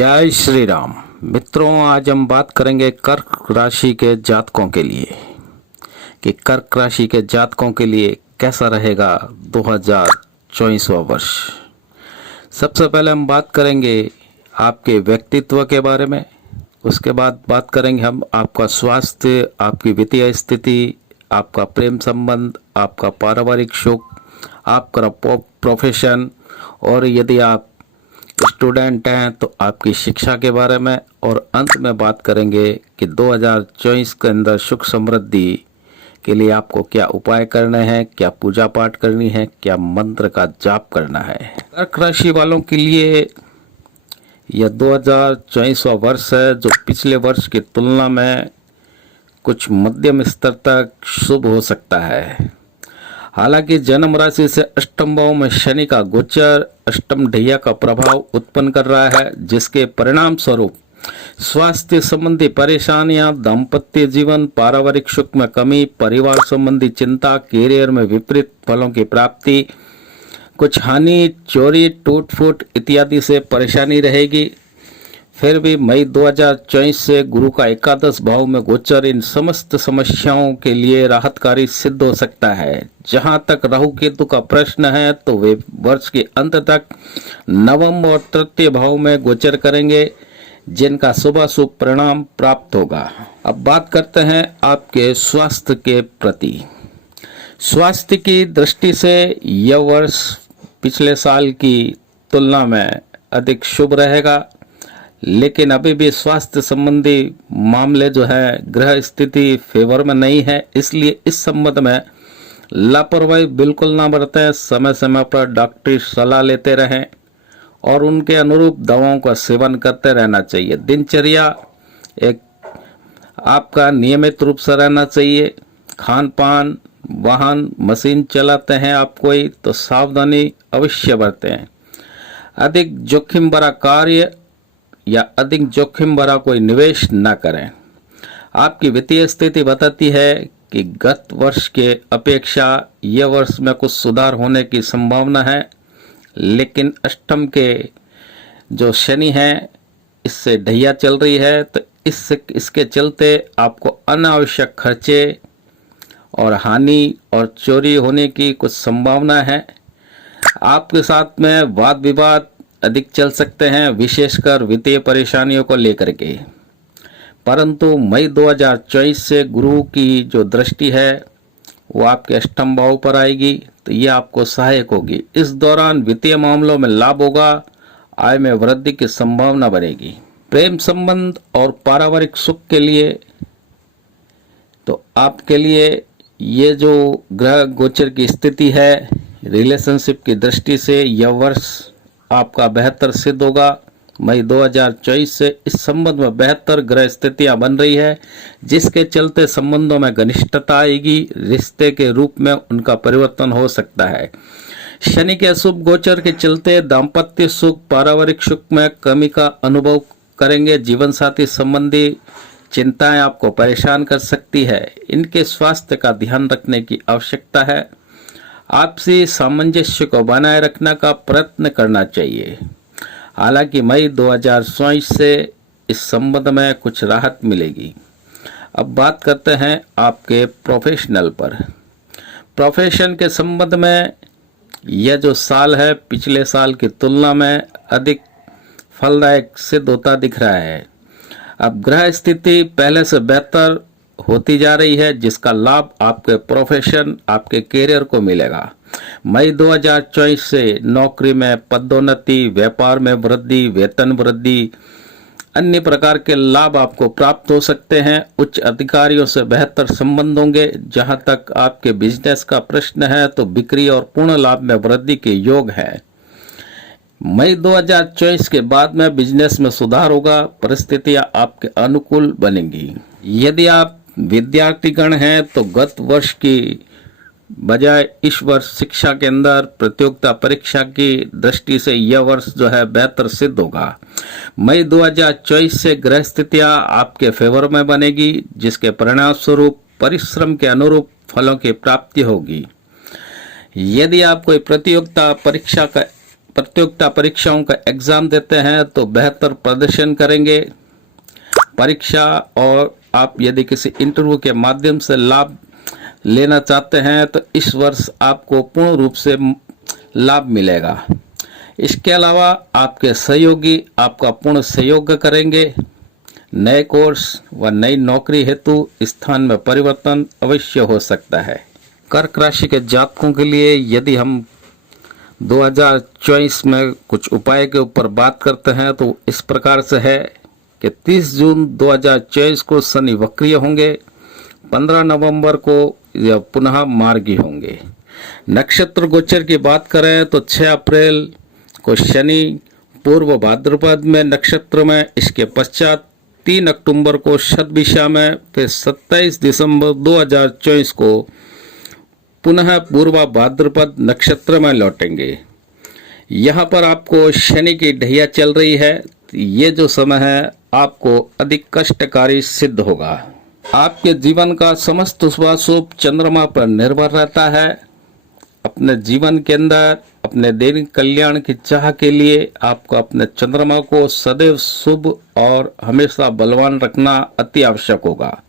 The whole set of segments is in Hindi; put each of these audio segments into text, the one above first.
जय श्री राम मित्रों, आज हम बात करेंगे कर्क राशि के जातकों के लिए कि कर्क राशि के जातकों के लिए कैसा रहेगा 2024वां वर्ष। सबसे पहले हम बात करेंगे आपके व्यक्तित्व के बारे में, उसके बाद बात करेंगे हम आपका स्वास्थ्य, आपकी वित्तीय स्थिति, आपका प्रेम संबंध, आपका पारिवारिक सुख, आपका प्रोफेशन और यदि आप स्टूडेंट हैं तो आपकी शिक्षा के बारे में, और अंत में बात करेंगे कि 2024 के अंदर सुख समृद्धि के लिए आपको क्या उपाय करने हैं, क्या पूजा पाठ करनी है, क्या मंत्र का जाप करना है। कर्क राशि वालों के लिए यह 2024वां वर्ष है जो पिछले वर्ष की तुलना में कुछ मध्यम स्तर तक शुभ हो सकता है। हालांकि जन्म राशि से अष्टम भाव में शनि का गोचर अष्टम ढैया का प्रभाव उत्पन्न कर रहा है, जिसके परिणाम स्वरूप स्वास्थ्य संबंधी परेशानियां, दाम्पत्य जीवन, पारिवारिक सुख में कमी, परिवार संबंधी चिंता, कैरियर में विपरीत फलों की प्राप्ति, कुछ हानि, चोरी, टूट फूट इत्यादि से परेशानी रहेगी। फिर भी मई 2024 से गुरु का एकादश भाव में गोचर इन समस्त समस्याओं के लिए राहतकारी सिद्ध हो सकता है। जहां तक राहु केतु का प्रश्न है तो वे वर्ष के अंत तक नवम और तृतीय भाव में गोचर करेंगे, जिनका शुभाशुभ परिणाम प्राप्त होगा। अब बात करते हैं आपके स्वास्थ्य के प्रति। स्वास्थ्य की दृष्टि से यह वर्ष पिछले साल की तुलना में अधिक शुभ रहेगा, लेकिन अभी भी स्वास्थ्य संबंधी मामले जो है, ग्रह स्थिति फेवर में नहीं है, इसलिए इस संबंध में लापरवाही बिल्कुल ना बरतें। समय समय पर डॉक्टरी सलाह लेते रहें और उनके अनुरूप दवाओं का सेवन करते रहना चाहिए। दिनचर्या एक आपका नियमित रूप से रहना चाहिए। खान पान, वाहन, मशीन चलाते हैं आप कोई तो सावधानी अवश्य बरतें। अधिक जोखिम भरा कार्य या अधिक जोखिम भरा कोई निवेश न करें। आपकी वित्तीय स्थिति बताती है कि गत वर्ष के अपेक्षा यह वर्ष में कुछ सुधार होने की संभावना है, लेकिन अष्टम के जो शनि है इससे ढैया चल रही है, तो इसके चलते आपको अनावश्यक खर्चे और हानि और चोरी होने की कुछ संभावना है। आपके साथ में वाद विवाद अधिक चल सकते हैं, विशेषकर वित्तीय परेशानियों को लेकर के। परंतु मई 2024 से गुरु की जो दृष्टि है वो आपके अष्टम भाव पर आएगी, तो ये आपको सहायक होगी। इस दौरान वित्तीय मामलों में लाभ होगा, आय में वृद्धि की संभावना बनेगी। प्रेम संबंध और पारिवारिक सुख के लिए तो आपके लिए ये जो ग्रह गोचर की स्थिति है, रिलेशनशिप की दृष्टि से यह वर्ष आपका बेहतर सिद्ध होगा। मई 2024 से इस संबंध में बेहतर ग्रह स्थितियां बन रही है, जिसके चलते संबंधों में घनिष्ठता आएगी, रिश्ते के रूप में उनका परिवर्तन हो सकता है। शनि के अशुभ गोचर के चलते दाम्पत्य सुख, पारिवारिक सुख में कमी का अनुभव करेंगे। जीवन साथी संबंधी चिंताएं आपको परेशान कर सकती है, इनके स्वास्थ्य का ध्यान रखने की आवश्यकता है। आपसी सामंजस्य को बनाए रखने का प्रयत्न करना चाहिए। हालांकि मई 2024 से इस संबंध में कुछ राहत मिलेगी। अब बात करते हैं आपके प्रोफेशनल पर। प्रोफेशन के संबंध में यह जो साल है पिछले साल की तुलना में अधिक फलदायक सिद्ध होता दिख रहा है। अब ग्रह स्थिति पहले से बेहतर होती जा रही है, जिसका लाभ आपके प्रोफेशन, आपके कैरियर को मिलेगा। मई 2024 से नौकरी में पदोन्नति, व्यापार में वृद्धि, वेतन वृद्धि, अन्य प्रकार के लाभ आपको प्राप्त हो सकते हैं। उच्च अधिकारियों से बेहतर संबंध होंगे। जहां तक आपके बिजनेस का प्रश्न है तो बिक्री और पूर्ण लाभ में वृद्धि के योग है। मई 2024 के बाद में बिजनेस में सुधार होगा, परिस्थितियां आपके अनुकूल बनेंगी। यदि आप विद्यार्थीगण हैं तो गत वर्ष की बजाय इस वर्ष शिक्षा के अंदर प्रतियोगिता परीक्षा की दृष्टि से यह वर्ष जो है बेहतर सिद्ध होगा। मई 2024 से ग्रह स्थितियां आपके फेवर में बनेगी, जिसके परिणाम स्वरूप परिश्रम के अनुरूप फलों की प्राप्ति होगी। यदि आप कोई प्रतियोगिता परीक्षा का प्रतियोगिता परीक्षाओं का एग्जाम देते हैं तो बेहतर प्रदर्शन करेंगे। परीक्षा और आप यदि किसी इंटरव्यू के माध्यम से लाभ लेना चाहते हैं तो इस वर्ष आपको पूर्ण रूप से लाभ मिलेगा। इसके अलावा आपके सहयोगी आपका पूर्ण सहयोग करेंगे। नए कोर्स व नई नौकरी हेतु स्थान में परिवर्तन अवश्य हो सकता है। कर्क राशि के जातकों के लिए यदि हम 2024 में कुछ उपाय के ऊपर बात करते हैं तो इस प्रकार से है कि 30 जून 2024 को शनि वक्रीय होंगे, 15 नवंबर को यह पुनः मार्गी होंगे। नक्षत्र गोचर की बात करें तो 6 अप्रैल को शनि पूर्व भाद्रपद में नक्षत्र में, इसके पश्चात 3 अक्टूबर को शतभिषा में, फिर 27 दिसंबर 2024 को पुनः पूर्व भाद्रपद नक्षत्र में लौटेंगे। यहाँ पर आपको शनि की ढैया चल रही है। ये जो समय है आपको अधिक कष्टकारी सिद्ध होगा। आपके जीवन का समस्त शुभ चंद्रमा पर निर्भर रहता है। अपने जीवन के अंदर अपने दैनिक कल्याण की चाह के लिए आपको अपने चंद्रमा को सदैव शुभ और हमेशा बलवान रखना अति आवश्यक होगा।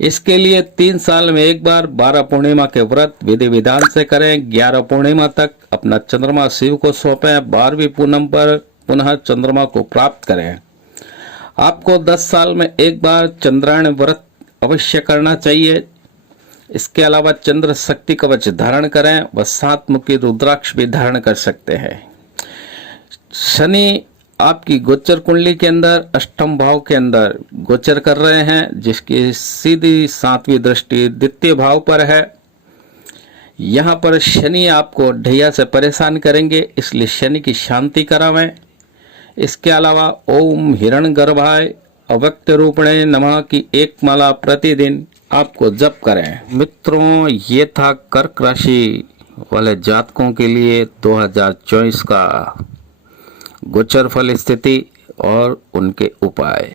इसके लिए 3 साल में एक बार 12 पूर्णिमा के व्रत विधि विधान से करें। 11 पूर्णिमा तक अपना चंद्रमा शिव को सौंपें। 12वीं पूनम पर पुनः चंद्रमा को प्राप्त करें। आपको 10 साल में एक बार चंद्रायण व्रत अवश्य करना चाहिए। इसके अलावा चंद्र शक्ति कवच धारण करें व 7 मुखी रुद्राक्ष भी धारण कर सकते हैं। शनि आपकी गोचर कुंडली के अंदर अष्टम भाव के अंदर गोचर कर रहे हैं, जिसकी सीधी 7वीं दृष्टि द्वितीय भाव पर है। यहाँ पर शनि आपको ढैया से परेशान करेंगे, इसलिए शनि की शांति करावें। इसके अलावा ओम हिरण गर्भाय अव्यक्त रूपणे नमः की 1 माला प्रतिदिन आपको जप करें। मित्रों, ये था कर्क राशि वाले जातकों के लिए 2024 का गोचर फल स्थिति और उनके उपाय।